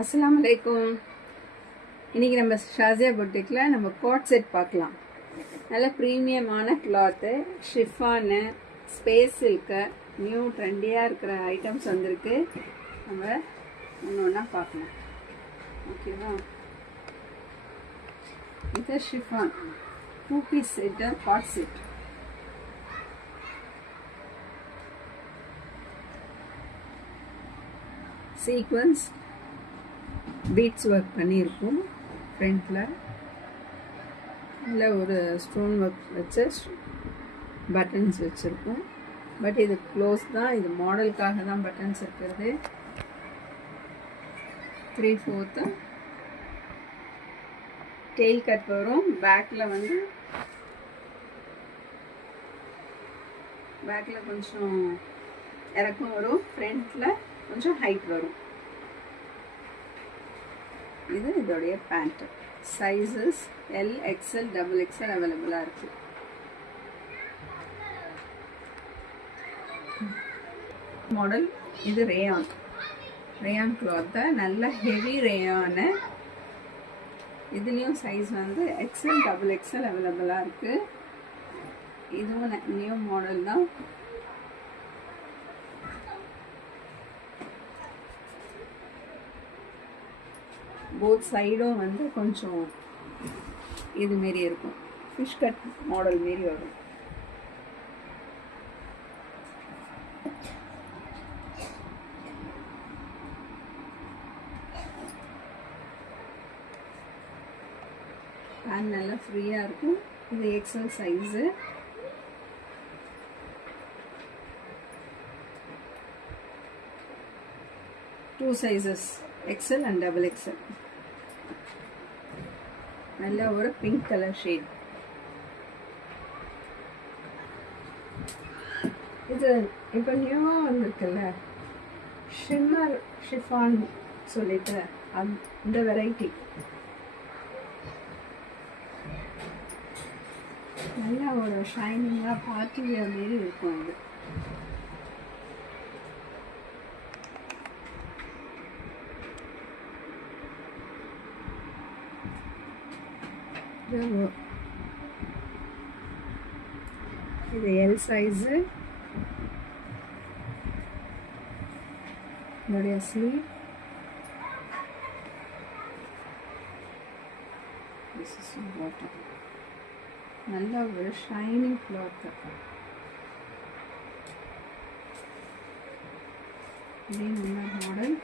அஸ்ஸலாமு அலைக்கும். இன்றைக்கி நம்ம ஷாசியா பொட்டிக்கில் நம்ம கோட் செட் பார்க்கலாம். நல்ல ப்ரீமியமான cloth, chiffon, space silk, new ட்ரெண்டியாக இருக்கிற ஐட்டம்ஸ் வந்திருக்கு. நம்ம ஒன்று ஒன்றா பார்க்கலாம். ஓகேவா? இது chiffon 2 piece set, coat set. Sequins beads work பண்ணியிருக்கும். ஃப்ரண்ட்டில் இல்லை ஒரு ஸ்டோன் ஒர்க் வச்சு பட்டன்ஸ் வச்சுருக்கோம். பட் இது க்ளோஸ் தான், இது மாடலுக்காக தான் பட்டன்ஸ் இருக்கிறது. 3/4 டெயில் கட் வரும். பேக்கில் கொஞ்சம் இறக்கம் வரும், ஃப்ரண்ட்டில் கொஞ்சம் ஹைட் வரும். இது இதோடைய pant. Sizes L, XL, XXL அவைலபிளாக இருக்குது. மாடல் இது ரேயான் கிளாத்து, நல்ல ஹெவி ரேயானு. இதுலேயும் சைஸ் எக்ஸ்எல், XXL அவைலபிளாக இருக்குது. இதுவும் நியூ மாடல் தான். போத் சைடும் கொஞ்சம் இது மாரி இருக்கும், ஃபிஷ் கட் மாடல் மாரி வரும். பேண்ட் நல்லா ஃப்ரீயாக இருக்கும். இது XL size. Two sizes XL and XXL. நல்ல ஒரு பிங்க் கலர் ஷேட். இது இப்போ நியூவாக வந்திருக்குல்ல, ஷிம்மர் ஷிஃபான் சொல்லிட்டு அந்த வெரைட்டி. நல்ல ஒரு ஷைனிங்காக பார்ட்டி வேர் மாரி இருக்கும். இது எல் சைஸு. இதோடைய ஸ்லீவ். நல்ல ஒரு ஷைனிங் கிளாத். இதே நல்ல மாடல்.